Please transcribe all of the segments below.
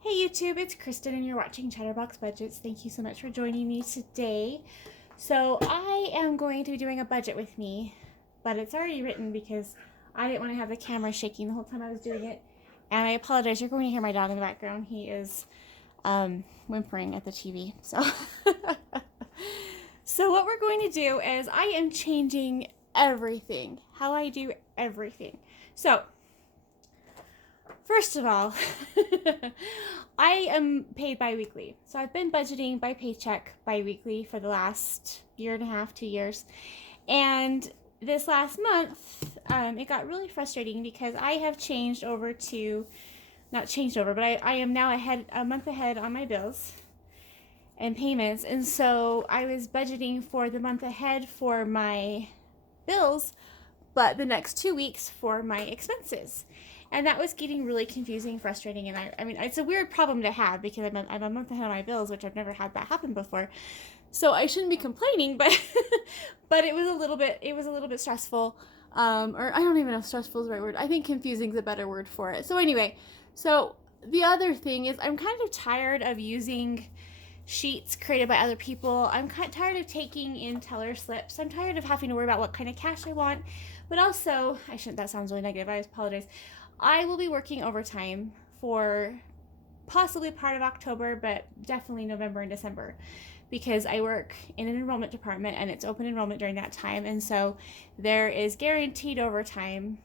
Hey YouTube, it's Kristen and you're watching Chatterbox Budgets. Thank you so much for joining me today. So I am going to be doing a budget with me, but it's already written because I didn't want to have the camera shaking the whole time I was doing it. And I apologize, you're going to hear my dog in the background. He is whimpering at the TV. So what we're going to do is I am changing everything, how I do everything. So first of all, I am paid bi-weekly. So I've been budgeting by paycheck bi-weekly for the last year and a half, 2 years. And this last month, it got really frustrating because I have changed over to, not changed over, but I am now a month ahead on my bills and payments. And so I was budgeting for the month ahead for my bills, but the next 2 weeks for my expenses. And that was getting really confusing, frustrating, and I mean, it's a weird problem to have because I'm a month ahead on my bills, which I've never had that happen before. So I shouldn't be complaining, but but it was a little bit stressful. Or I don't even know if stressful is the right word. I think confusing is a better word for it. So anyway, so the other thing is I'm kind of tired of using sheets created by other people. I'm kind of tired of taking in teller slips. I'm tired of having to worry about what kind of cash I want. But also, that sounds really negative. I apologize. I will be working overtime for possibly part of October, but definitely November and December because I work in an enrollment department and it's open enrollment during that time. And so there is guaranteed overtime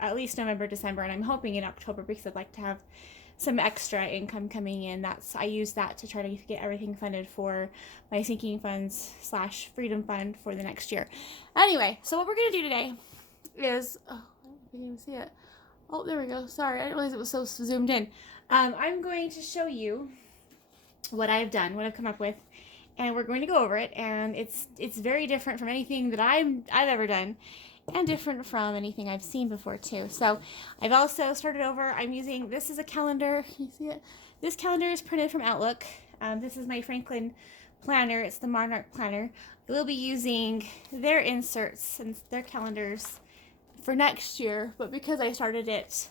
at least November, December, and I'm hoping in October because I'd like to have some extra income coming in. I use that to try to get everything funded for my sinking funds / freedom fund for the next year. Anyway, so what we're going to do today is, I didn't even see it. Oh, there we go. Sorry, I didn't realize it was so zoomed in. I'm going to show you what I've done, what I've come up with, and we're going to go over it. And it's very different from anything that I've ever done, and different from anything I've seen before too. So I've also started over. This is a calendar. Can you see it? This calendar is printed from Outlook. This is my Franklin planner. It's the Monarch planner. We'll be using their inserts and their calendars for next year, but because I started it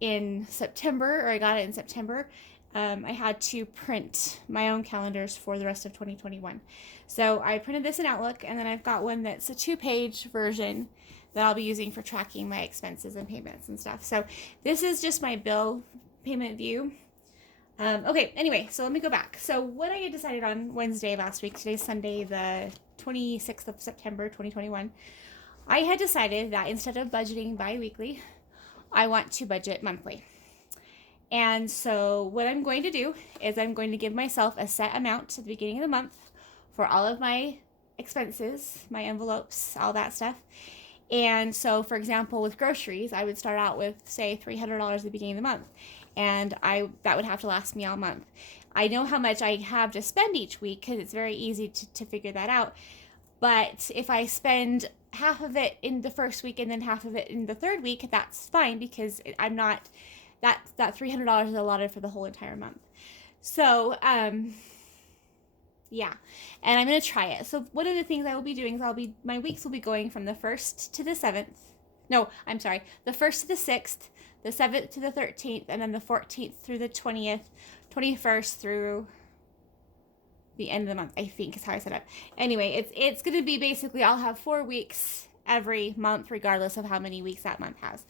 in September, or I got it in September, I had to print my own calendars for the rest of 2021. So I printed this in Outlook, and then I've got one that's a 2-page version that I'll be using for tracking my expenses and payments and stuff. So this is just my bill payment view. Okay, anyway, so let me go back. So what I had decided on Wednesday last week, today's Sunday, the 26th of September, 2021, I had decided that instead of budgeting bi-weekly, I want to budget monthly. And so what I'm going to do is I'm going to give myself a set amount at the beginning of the month for all of my expenses, my envelopes, all that stuff. And so, for example, with groceries, I would start out with, say, $300 at the beginning of the month. And that would have to last me all month. I know how much I have to spend each week because it's very easy to figure that out. But if I spend half of it in the first week and then half of it in the third week, that's fine because I'm not, that $300 is allotted for the whole entire month. So, yeah, and I'm going to try it. So one of the things I will be doing is my weeks will be going from the 1st to the 7th. No, I'm sorry, the 1st to the 6th, the 7th to the 13th, and then the 14th through the 20th, 21st through the end of the month, I think is how I set up. Anyway, it's going to be basically I'll have 4 weeks every month, regardless of how many weeks that month has.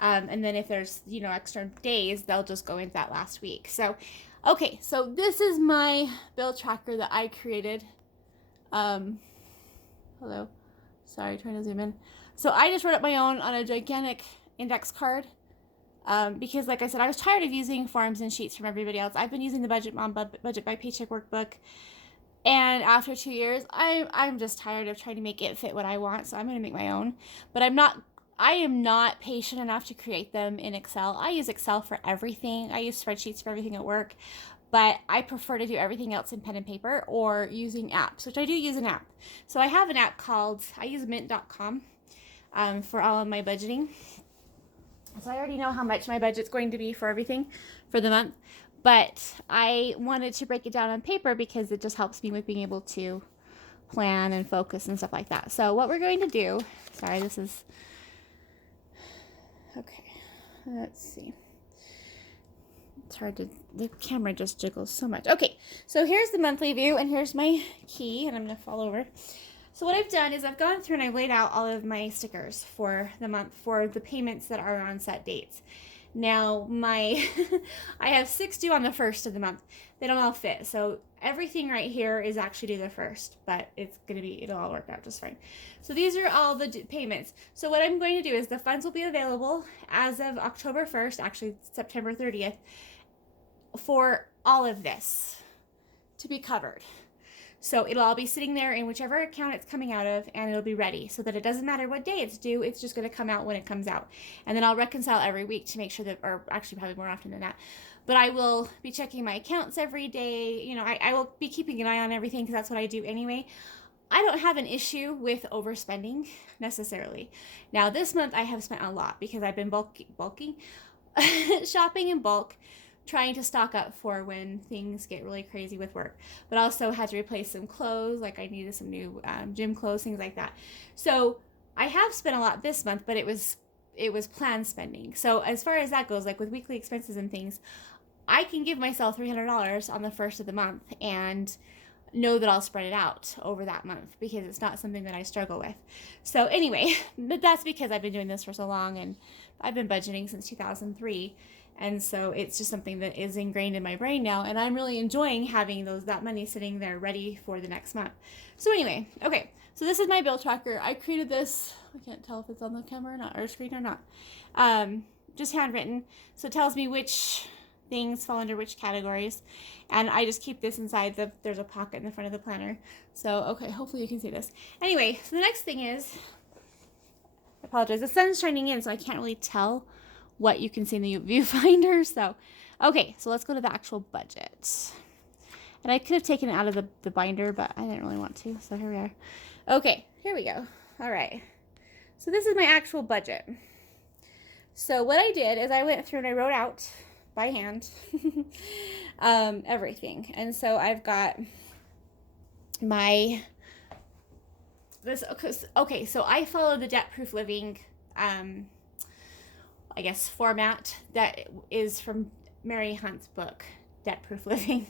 And then if there's, extra days, they'll just go into that last week. So, okay, so this is my bill tracker that I created. Hello. Sorry, trying to zoom in. So I just wrote up my own on a gigantic index card. Because like I said, I was tired of using forms and sheets from everybody else. I've been using the Budget Mom Budget by Paycheck workbook. And after 2 years, I'm just tired of trying to make it fit what I want. So I'm going to make my own. But I am not patient enough to create them in Excel. I use Excel for everything. I use spreadsheets for everything at work. But I prefer to do everything else in pen and paper or using apps, which I do use an app. So I have an app I use mint.com for all of my budgeting. So I already know how much my budget's going to be for everything for the month. But I wanted to break it down on paper because it just helps me with being able to plan and focus and stuff like that. So what we're going to do, okay, let's see. it's hard to, the camera just jiggles so much. Okay, so here's the monthly view, and here's my key, and I'm going to fall over. So what I've done is I've gone through and I've laid out all of my stickers for the month for the payments that are on set dates. Now, I have 6 due on the 1st of the month. They don't all fit, so everything right here is actually due the 1st, but it'll all work out just fine. So these are all the payments. So what I'm going to do is the funds will be available as of October 1st, actually September 30th, for all of this to be covered. So it'll all be sitting there in whichever account it's coming out of, and it'll be ready so that it doesn't matter what day it's due. It's just going to come out when it comes out. And then I'll reconcile every week to make sure that, or actually probably more often than that. But I will be checking my accounts every day. You know, I will be keeping an eye on everything because that's what I do anyway. I don't have an issue with overspending necessarily. Now this month I have spent a lot because I've been bulking, shopping in bulk, trying to stock up for when things get really crazy with work, but also had to replace some clothes. Like I needed some new gym clothes, things like that. So I have spent a lot this month, but it was planned spending. So as far as that goes, like with weekly expenses and things, I can give myself $300 on the 1st of the month and know that I'll spread it out over that month because it's not something that I struggle with. So anyway, but that's because I've been doing this for so long, and I've been budgeting since 2003. And so it's just something that is ingrained in my brain now, and I'm really enjoying having that money sitting there ready for the next month. So anyway, okay, so this is my bill tracker. I created this, I can't tell if it's on the camera or not, or screen or not, just handwritten. So it tells me which things fall under which categories, and I just keep this inside there's a pocket in the front of the planner. So okay, hopefully you can see this. Anyway, so the next thing is, I apologize, the sun's shining in so I can't really tell what you can see in the viewfinder. So okay, so let's go to the actual budget, and I could have taken it out of the binder, but I didn't really want to, so here we are. Okay, here we go. All right, so this is my actual budget. So what I did is I went through and I wrote out by hand everything. And so I've got okay, so I follow the Debt Proof Living I guess format that is from Mary Hunt's book, Debt Proof Living.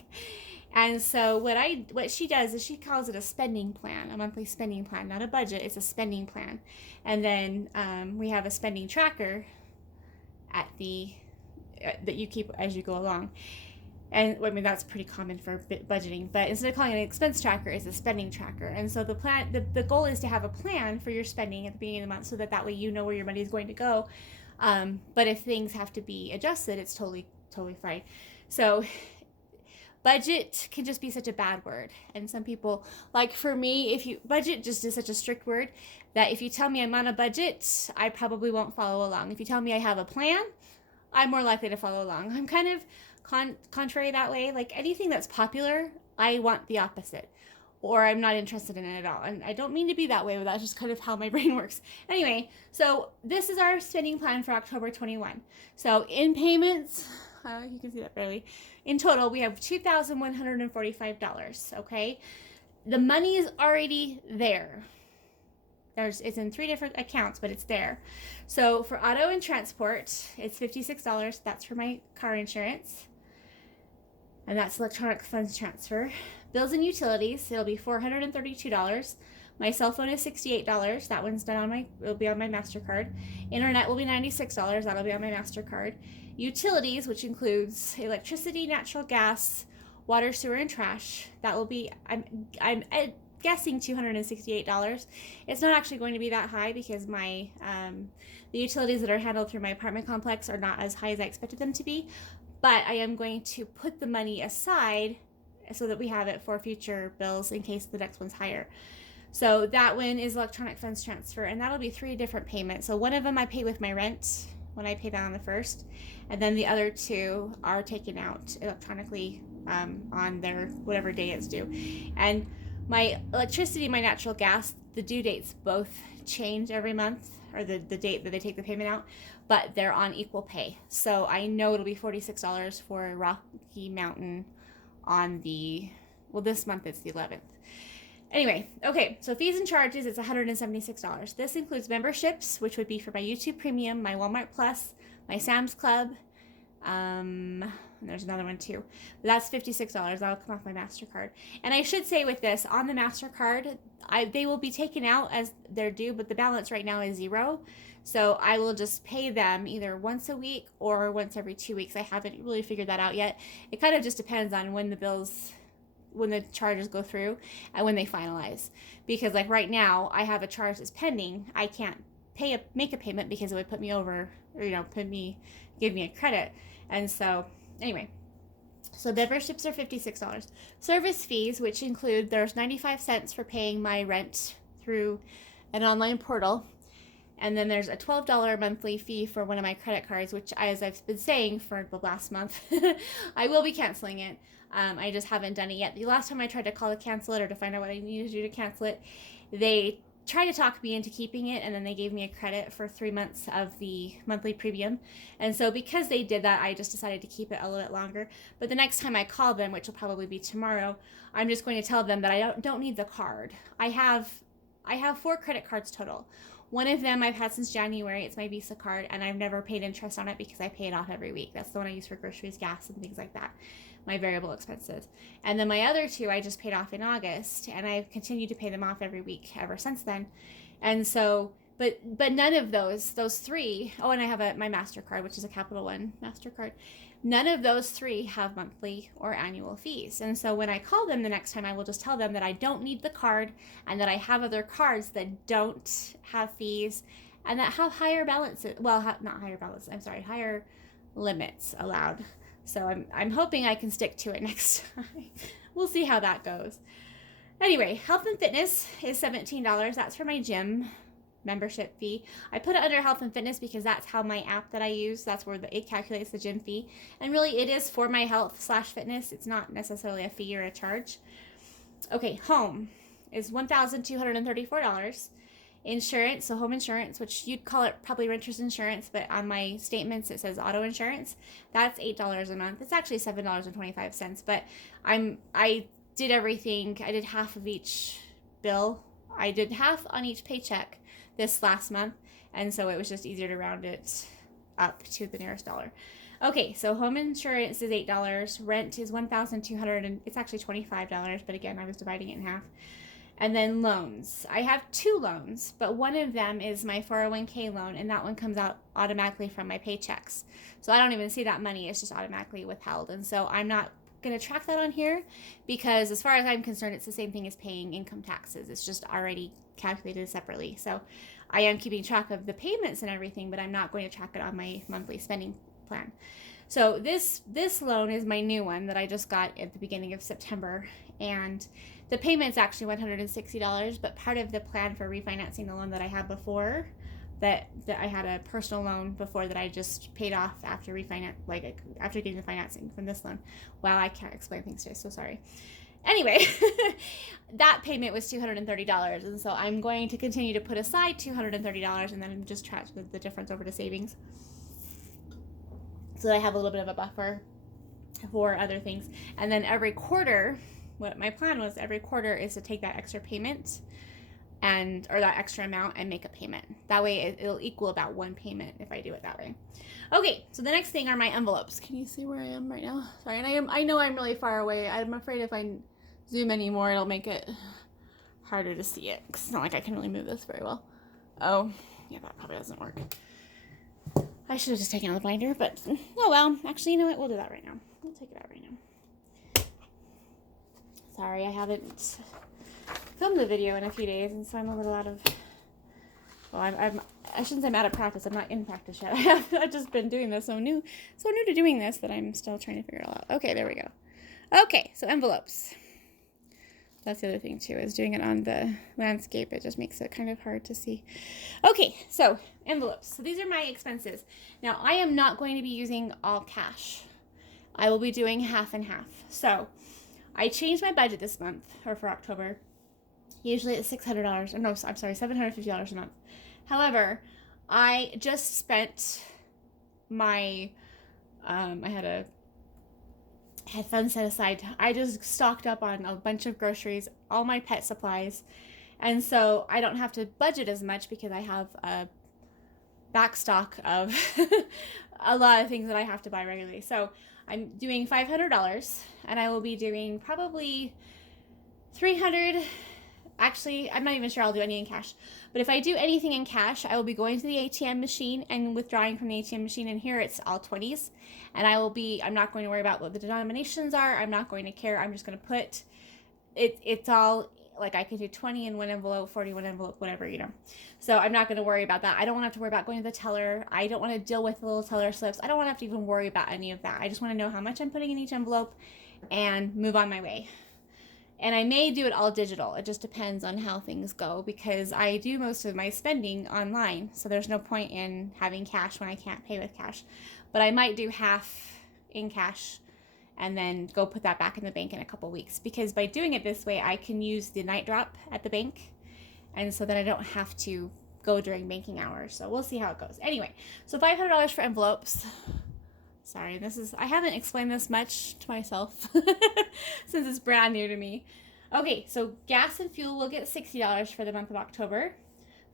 And so what she does is she calls it a spending plan, a monthly spending plan, not a budget, it's a spending plan. And then we have a spending tracker that you keep as you go along. And I mean, that's pretty common for budgeting, but instead of calling it an expense tracker, it's a spending tracker. And so the goal is to have a plan for your spending at the beginning of the month so that way you know where your money is going to go. But if things have to be adjusted, it's totally fine. So budget can just be such a bad word. And some people, like for me, budget just is such a strict word that if you tell me I'm on a budget, I probably won't follow along. If you tell me I have a plan, I'm more likely to follow along. I'm kind of contrary that way. Like anything that's popular, I want the opposite, or I'm not interested in it at all. And I don't mean to be that way, but that's just kind of how my brain works. Anyway, so this is our spending plan for October 21. So in payments, you can see that barely. In total, we have $2,145, okay? The money is already there. It's in 3 different accounts, but it's there. So for auto and transport, it's $56. That's for my car insurance. And that's electronic funds transfer. Bills and utilities, it'll be $432. My cell phone is $68. That one's it'll be on my MasterCard. Internet will be $96. That'll be on my MasterCard. Utilities, which includes electricity, natural gas, water, sewer, and trash. That will be, I'm guessing $268. It's not actually going to be that high because the utilities that are handled through my apartment complex are not as high as I expected them to be, but I am going to put the money aside so that we have it for future bills in case the next one's higher. So that one is electronic funds transfer, and that'll be 3 different payments. So one of them I pay with my rent when I pay that on the 1st, and then the other 2 are taken out electronically on their whatever day it's due. And my electricity, my natural gas, the due dates both change every month, or the date that they take the payment out, but they're on equal pay. So I know it'll be $46 for Rocky Mountain on this month it's the 11th. Anyway, okay, so fees and charges, it's $176. This includes memberships, which would be for my YouTube Premium, my Walmart Plus, my Sam's Club, and there's another one too. That's $56. That'll come off my MasterCard. And I should say with this, on the MasterCard, they will be taken out as they're due, but the balance right now is 0. So I will just pay them either once a week or once every 2 weeks. I haven't really figured that out yet. It kind of just depends on when the charges go through and when they finalize. Because like right now, I have a charge that's pending. I can't make a payment because it would put me over, or give me a credit. And so anyway, so memberships are $56. Service fees, which include, there's 95 cents for paying my rent through an online portal. And then there's a $12 monthly fee for one of my credit cards, which, as I've been saying for the last month, I will be canceling it. I just haven't done it yet. The last time I tried to call to cancel it or to find out what I needed to do to cancel it, they tried to talk me into keeping it, and then they gave me a credit for 3 months of the monthly premium. And so because they did that, I just decided to keep it a little bit longer. But the next time I call them, which will probably be tomorrow, I'm just going to tell them that I don't need the card. I have 4 credit cards total. One of them I've had since January. It's my Visa card, and I've never paid interest on it because I pay it off every week. That's the one I use for groceries, gas, and things like that, my variable expenses. And then my other 2 I just paid off in August, and I've continued to pay them off every week ever since then. And so, but none of those 3, and I have my MasterCard, which is a Capital One MasterCard. None of those 3 have monthly or annual fees. And so when I call them the next time, I will just tell them that I don't need the card and that I have other cards that don't have fees and that have higher balances. Well, not higher balances. I'm sorry, higher limits allowed. So I'm hoping I can stick to it next time. We'll see how that goes. Anyway, health and fitness is $17. That's for my gym membership fee. I put it under health and fitness because that's how my app that I use, that's where it calculates the gym fee. And really it is for my health/fitness. It's not necessarily a fee or a charge. Okay, home is $1,234. Insurance, so home insurance, which you'd call it probably renter's insurance, but on my statements it says auto insurance. That's $8 a month. It's actually $7.25, but I did everything. I did half of each bill. I did half on each paycheck this last month, and so it was just easier to round it up to the nearest dollar. Okay, so home insurance is $8. Rent is $1,200, and it's actually $25, but again, I was dividing it in half. And then loans. I have 2 loans, but one of them is my 401k loan, and that one comes out automatically from my paychecks. So I don't even see that money. It's just automatically withheld. And so I'm not going to track that on here because as far as I'm concerned, it's the same thing as paying income taxes. It's just already calculated separately. So I am keeping track of the payments and everything, but I'm not going to track it on my monthly spending plan. So this loan is my new one that I just got at the beginning of September, and the payment's actually $160, but part of the plan for refinancing the loan that I had before, that I had a personal loan before that I just paid off after after getting the financing from this loan. Wow, I can't explain things today, so sorry. Anyway, that payment was $230, and so I'm going to continue to put aside $230 and then just transfer the difference over to savings, so that I have a little bit of a buffer for other things. And then every quarter, what my plan was, every quarter is to take that extra payment or that extra amount and make a payment. That way it'll equal about 1 payment if I do it that way. Okay, so the next thing are my envelopes. Can you see where I am right now? Sorry, and I know I'm really far away. I'm afraid if I zoom anymore, it'll make it harder to see it, because it's not like I can really move this very well. Oh, yeah, that probably doesn't work. I should have just taken out the binder, but oh well. Actually, you know what? We'll do that right now. We'll take it out right now. Sorry, I haven't filmed the video in a few days, and so I'm a little out of... Well, I shouldn't say I'm out of practice. I'm not in practice yet. I've just been doing this so new to doing this that I'm still trying to figure it all out. Okay, there we go. Okay, so envelopes. That's the other thing, too, is doing it on the landscape. It just makes it kind of hard to see. Okay, so envelopes. So these are my expenses. Now, I am not going to be using all cash. I will be doing half and half. So I changed my budget this month, or for October. Usually it's $600. No, I'm sorry, $750 a month. However, I just spent my, I had funds set aside. I just stocked up on a bunch of groceries, all my pet supplies, and so I don't have to budget as much because I have a back stock of a lot of things that I have to buy regularly. So I'm doing $500, and I will be doing probably 300. Actually, I'm not even sure I'll do any in cash. But if I do anything in cash, I will be going to the ATM machine and withdrawing from the ATM machine. And here it's all 20s. And I'm not going to worry about what the denominations are. I'm not going to care. I'm just going to put it's all, like, I could do 20 in one envelope, 40 in one envelope, whatever, So I'm not going to worry about that. I don't want to have to worry about going to the teller. I don't want to deal with the little teller slips. I don't want to have to even worry about any of that. I just want to know how much I'm putting in each envelope and move on my way. And I may do it all digital. It just depends on how things go, because I do most of my spending online. So there's no point in having cash when I can't pay with cash. But I might do half in cash and then go put that back in the bank in a couple weeks, because by doing it this way, I can use the night drop at the bank, and so that I don't have to go during banking hours. So we'll see how it goes. Anyway, so $500 for envelopes. Sorry, I haven't explained this much to myself since it's brand new to me. Okay, so gas and fuel will get $60 for the month of October.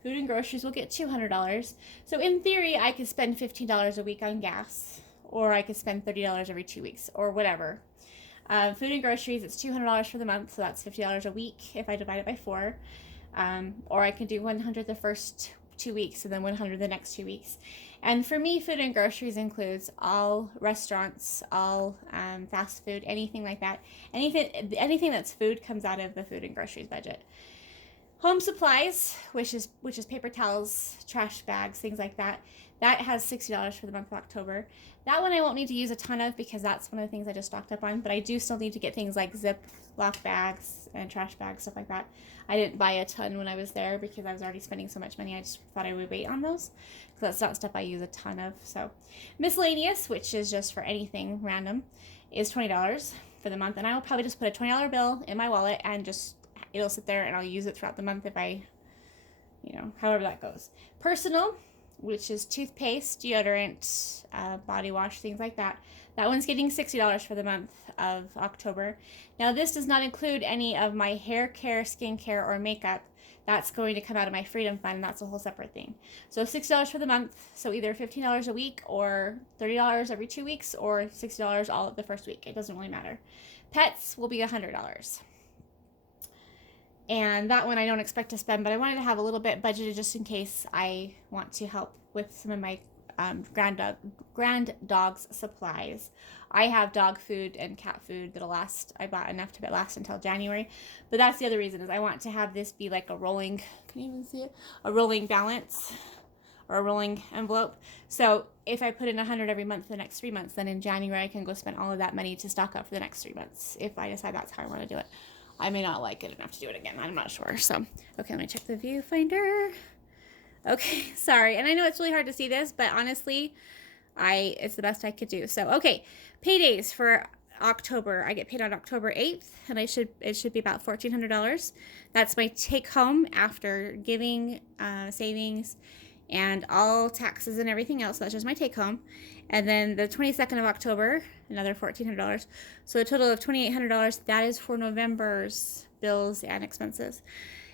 Food and groceries will get $200. So in theory, I could spend $15 a week on gas, or I could spend $30 every 2 weeks, or whatever. Food and groceries, it's $200 for the month, so that's $50 a week if I divide it by 4. Or I can do $100 the first 2 weeks and then $100 the next 2 weeks. And for me, food and groceries includes all restaurants, all fast food, anything like that. Anything that's food comes out of the food and groceries budget. Home supplies, which is paper towels, trash bags, things like that. That has $60 for the month of October. That one I won't need to use a ton of, because that's one of the things I just stocked up on. But I do still need to get things like Ziploc bags and trash bags, stuff like that. I didn't buy a ton when I was there because I was already spending so much money. I just thought I would wait on those, because that's not stuff I use a ton of. So miscellaneous, which is just for anything random, is $20 for the month. And I will probably just put a $20 bill in my wallet, and it'll sit there, and I'll use it throughout the month if I, however that goes. Personal, which is toothpaste, deodorant, body wash, things like that. That one's getting $60 for the month of October. Now, this does not include any of my hair care, skincare, or makeup. That's going to come out of my Freedom Fund, and that's a whole separate thing. So $60 for the month, so either $15 a week, or $30 every 2 weeks, or $60 all of the first week. It doesn't really matter. Pets will be $100. And that one I don't expect to spend, but I wanted to have a little bit budgeted just in case I want to help with some of my grand dog's supplies. I have dog food and cat food that'll last. I bought enough to last until January. But that's the other reason, is I want to have this be like a rolling, can you even see it? A rolling balance, or a rolling envelope. So if I put in $100 every month for the next 3 months, then in January I can go spend all of that money to stock up for the next 3 months, if I decide that's how I want to do it. I may not like it enough to do it again. I'm not sure. So, okay, let me check the viewfinder. Okay, sorry. And I know it's really hard to see this, but honestly, it's the best I could do. So, okay, paydays for October. I get paid on October 8th, and it should be about $1,400. That's my take home after giving, savings, and all taxes and everything else. That's just my take home. And then the 22nd of October, another $1,400. So a total of $2,800. That is for November's bills and expenses.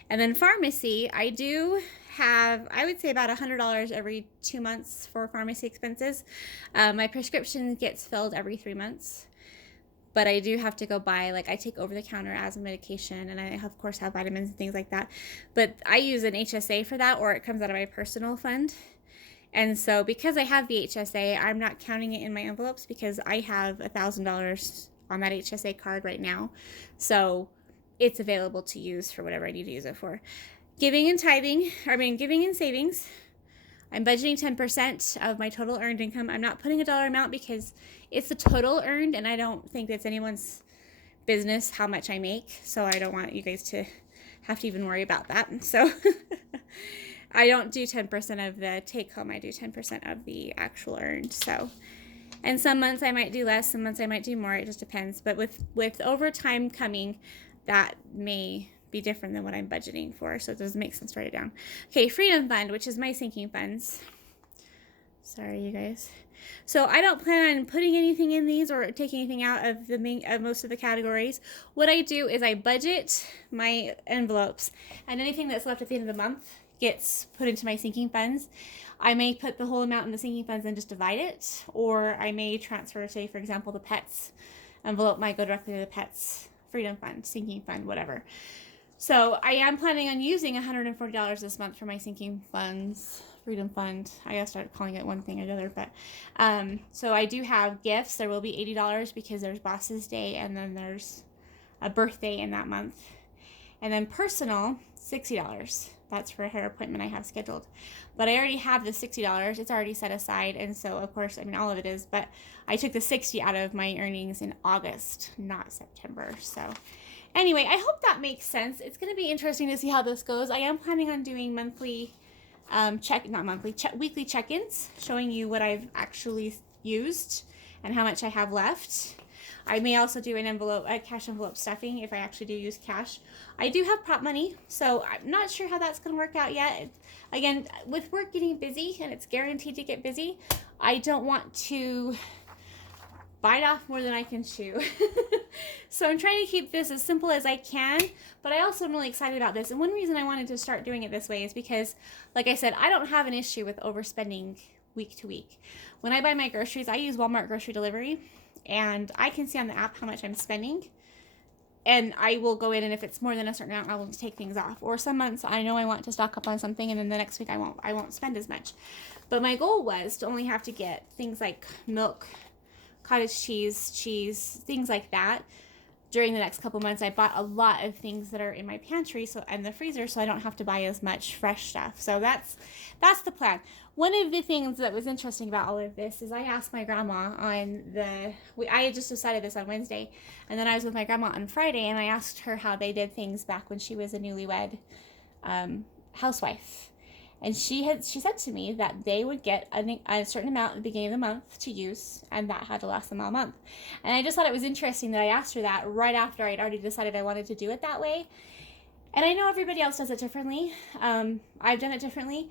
And then pharmacy, I do have, I would say, about $100 every 2 months for pharmacy expenses. My prescription gets filled every 3 months. But I do have to go buy, like, I take over-the-counter asthma medication, and I, of course, have vitamins and things like that. But I use an HSA for that, or it comes out of my personal fund. And so because I have the HSA, I'm not counting it in my envelopes, because I have $1,000 on that HSA card right now. So it's available to use for whatever I need to use it for. Giving and savings. I'm budgeting 10% of my total earned income. I'm not putting a dollar amount because it's the total earned, and I don't think it's anyone's business how much I make. So I don't want you guys to have to even worry about that. So I don't do 10% of the take home. I do 10% of the actual earned. So, and some months I might do less, some months I might do more. It just depends. But with overtime coming, that may be different than what I'm budgeting for. So it doesn't make sense to write it down. Okay, Freedom Fund, which is my sinking funds. Sorry, you guys. So I don't plan on putting anything in these or taking anything out of most of the categories. What I do is I budget my envelopes, and anything that's left at the end of the month gets put into my sinking funds. I may put the whole amount in the sinking funds and just divide it, or I may transfer, say, for example, the pets envelope might go directly to the pets freedom fund, sinking fund, whatever. So I am planning on using $140 this month for my sinking funds, freedom fund. I gotta start calling it one thing or the other, but so I do have gifts. There will be $80 because there's Boss's Day and then there's a birthday in that month. And then personal, $60. That's for a hair appointment I have scheduled. But I already have the $60. It's already set aside. And so, of course, I mean, all of it is. But I took the $60 out of my earnings in August, not September. So anyway, I hope that makes sense. It's going to be interesting to see how this goes. I am planning on doing monthly weekly check-ins, showing you what I've actually used and how much I have left. I may also do a cash envelope stuffing if I actually do use cash. I do have prop money, so I'm not sure how that's going to work out yet. Again, with work getting busy, and it's guaranteed to get busy, I don't want to bite off more than I can chew. So I'm trying to keep this as simple as I can, but I also am really excited about this. And one reason I wanted to start doing it this way is because, like I said, I don't have an issue with overspending week to week. When I buy my groceries, I use Walmart grocery delivery, and I can see on the app how much I'm spending, and I will go in, and if it's more than a certain amount, I will take things off. Or some months I know I want to stock up on something, and then the next week I won't spend as much. But my goal was to only have to get things like milk, cottage cheese, things like that. During the next couple months, I bought a lot of things that are in my pantry and the freezer, so I don't have to buy as much fresh stuff. So that's the plan. One of the things that was interesting about all of this is I asked my grandma I had just decided this on Wednesday, and then I was with my grandma on Friday, and I asked her how they did things back when she was a newlywed housewife. And she said to me that they would get a certain amount at the beginning of the month to use, and that had to last them all month. And I just thought it was interesting that I asked her that right after I'd already decided I wanted to do it that way. And I know everybody else does it differently. I've done it differently,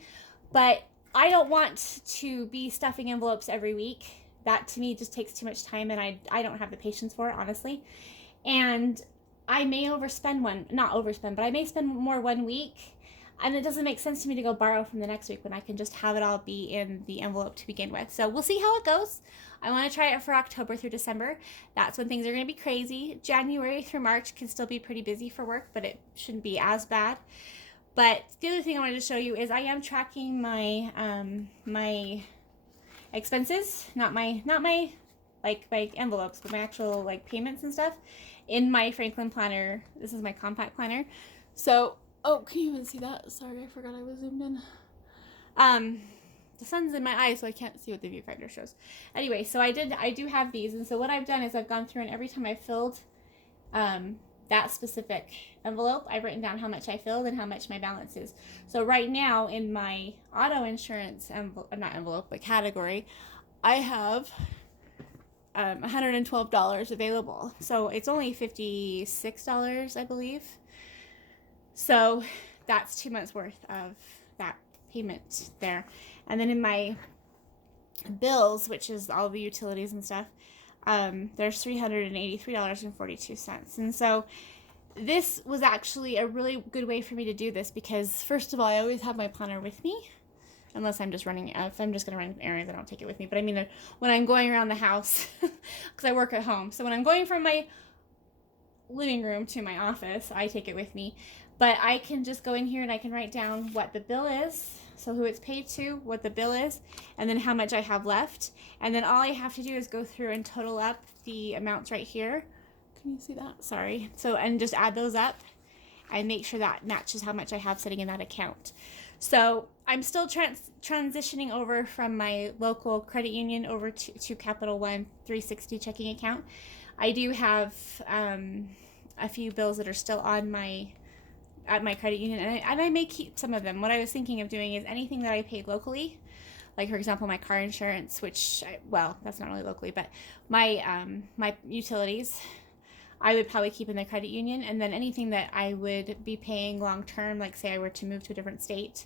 but I don't want to be stuffing envelopes every week. That to me just takes too much time, and I don't have the patience for it, honestly. And I may not overspend, but I may spend more one week. And it doesn't make sense to me to go borrow from the next week when I can just have it all be in the envelope to begin with. So we'll see how it goes. I want to try it for October through December. That's when things are going to be crazy. January through March can still be pretty busy for work, but it shouldn't be as bad. But the other thing I wanted to show you is I am tracking my my expenses, not my like my envelopes, but my actual like payments and stuff in my Franklin planner. This is my compact planner. So oh, can you even see that? Sorry, I forgot I was zoomed in. The sun's in my eyes, so I can't see what the viewfinder shows. Anyway, so I do have these, and so what I've done is I've gone through, and every time I filled that specific envelope, I've written down how much I filled and how much my balance is. So right now in my auto insurance category, I have $112 available. So it's only $56, I believe. So that's 2 months worth of that payment there. And then in my bills, which is all the utilities and stuff, there's $383.42. And so this was actually a really good way for me to do this because, first of all, I always have my planner with me. Unless I'm just running, if I'm just going to run errands, I don't take it with me. But I mean, when I'm going around the house, because I work at home. So when I'm going from my living room to my office, I take it with me. But I can just go in here and I can write down what the bill is, so who it's paid to, what the bill is, and then how much I have left. And then all I have to do is go through and total up the amounts right here. Can you see that? Sorry. So, and just add those up and make sure that matches how much I have sitting in that account. So I'm still transitioning over from my local credit union over to Capital One 360 checking account. I do have a few bills that are still on at my credit union, and I may keep some of them. What I was thinking of doing is anything that I paid locally, like for example my car insurance, which that's not really locally, but my my utilities, I would probably keep in the credit union. And then anything that I would be paying long term, like say I were to move to a different state,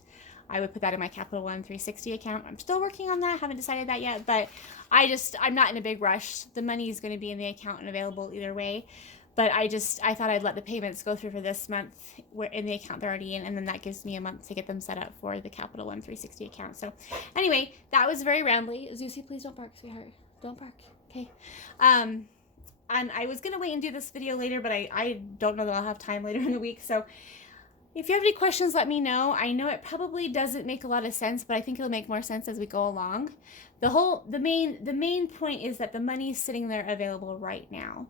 I would put that in my Capital One 360 account. I'm still working on that, haven't decided that yet, but I'm not in a big rush. The money is going to be in the account and available either way. But I thought I'd let the payments go through for this month where in the account they're already in, and then that gives me a month to get them set up for the Capital One 360 account. So anyway, that was very rambly. Zuzi, please don't bark, sweetheart. Don't bark. Okay. And I was going to wait and do this video later, but I don't know that I'll have time later in the week. So if you have any questions, let me know. I know it probably doesn't make a lot of sense, but I think it'll make more sense as we go along. The main point is that the money is sitting there available right now.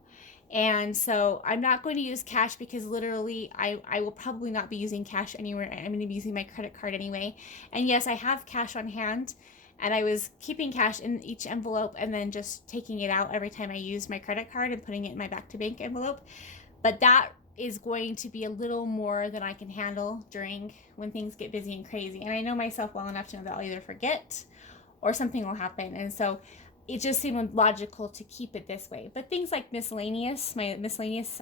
And so I'm not going to use cash because literally I will probably not be using cash anywhere. I'm going to be using my credit card anyway. And yes, I have cash on hand, and I was keeping cash in each envelope and then just taking it out every time I used my credit card and putting it in my back to bank envelope. But that is going to be a little more than I can handle during when things get busy and crazy. And I know myself well enough to know that I'll either forget or something will happen. And so it just seemed logical to keep it this way. But things like miscellaneous, my miscellaneous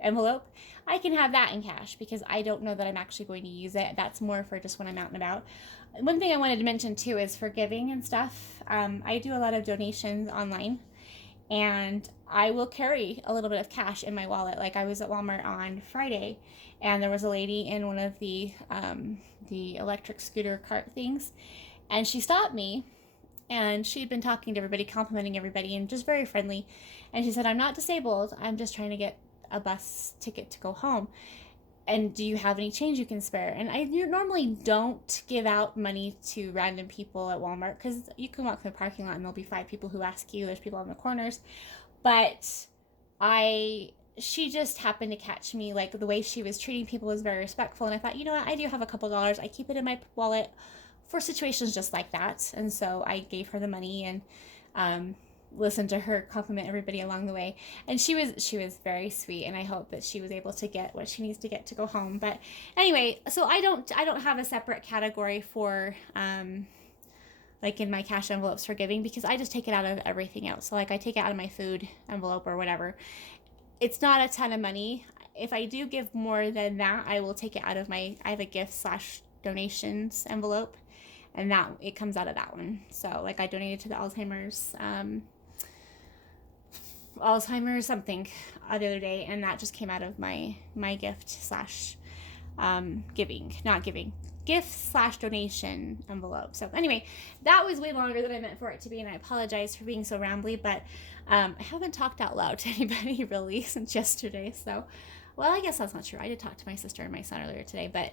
envelope, I can have that in cash because I don't know that I'm actually going to use it. That's more for just when I'm out and about. One thing I wanted to mention too is for giving and stuff. I do a lot of donations online, and I will carry a little bit of cash in my wallet. Like I was at Walmart on Friday, and there was a lady in one of the electric scooter cart things, and she stopped me, and she'd been talking to everybody, complimenting everybody, and just very friendly. And she said, "I'm not disabled. I'm just trying to get a bus ticket to go home. And do you have any change you can spare?" And I normally don't give out money to random people at Walmart because you can walk through the parking lot and there'll be 5 people who ask you. There's people on the corners. But she just happened to catch me, like the way she was treating people was very respectful. And I thought, you know what, I do have a couple dollars. I keep it in my wallet for situations just like that. And so I gave her the money and listened to her compliment everybody along the way. And she was very sweet, and I hope that she was able to get what she needs to get to go home. But anyway, so I don't have a separate category for like in my cash envelopes for giving, because I just take it out of everything else. So like I take it out of my food envelope or whatever. It's not a ton of money. If I do give more than that, I will take it out of I have a gift/donations envelope, and that it comes out of that one. So like I donated to the Alzheimer's something the other day, and that just came out of my gift/donation envelope. So anyway, that was way longer than I meant for it to be, and I apologize for being so rambly, but I haven't talked out loud to anybody really since yesterday. So, well, I guess that's not true. I did talk to my sister and my son earlier today, but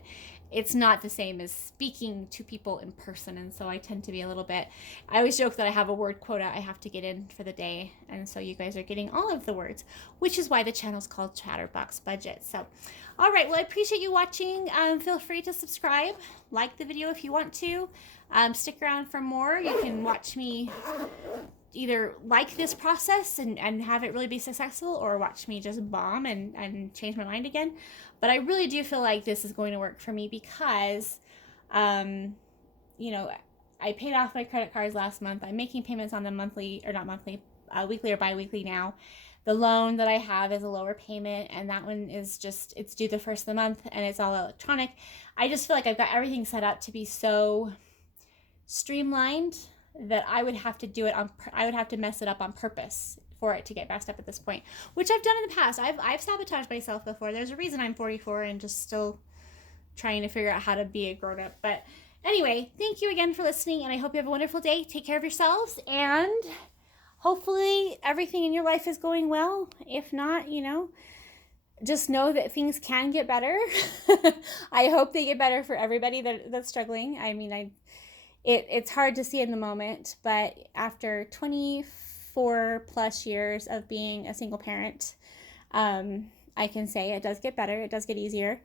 it's not the same as speaking to people in person. And so I tend to be a little bit, I always joke that I have a word quota I have to get in for the day. And so you guys are getting all of the words, which is why the channel's called Chatterbox Budget. So, all right. Well, I appreciate you watching. Feel free to subscribe, like the video if you want to. Stick around for more. You can watch me either like this process and have it really be successful, or watch me just bomb and change my mind again. But I really do feel like this is going to work for me because, you know, I paid off my credit cards last month. I'm making payments on them weekly or bi-weekly now. The loan that I have is a lower payment, and that one is just, it's due the first of the month, and it's all electronic. I just feel like I've got everything set up to be so streamlined that I would have to do it I would have to mess it up on purpose for it to get messed up at this point, which I've done in the past. I've sabotaged myself before. There's a reason I'm 44 and just still trying to figure out how to be a grown-up. But anyway, thank you again for listening, and I hope you have a wonderful day. Take care of yourselves, and hopefully everything in your life is going well. If not, you know, just know that things can get better. I hope they get better for everybody that's struggling. I mean, it's hard to see in the moment, but after 24 plus years of being a single parent, I can say it does get better. It does get easier.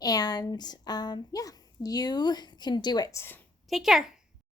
And yeah, you can do it. Take care.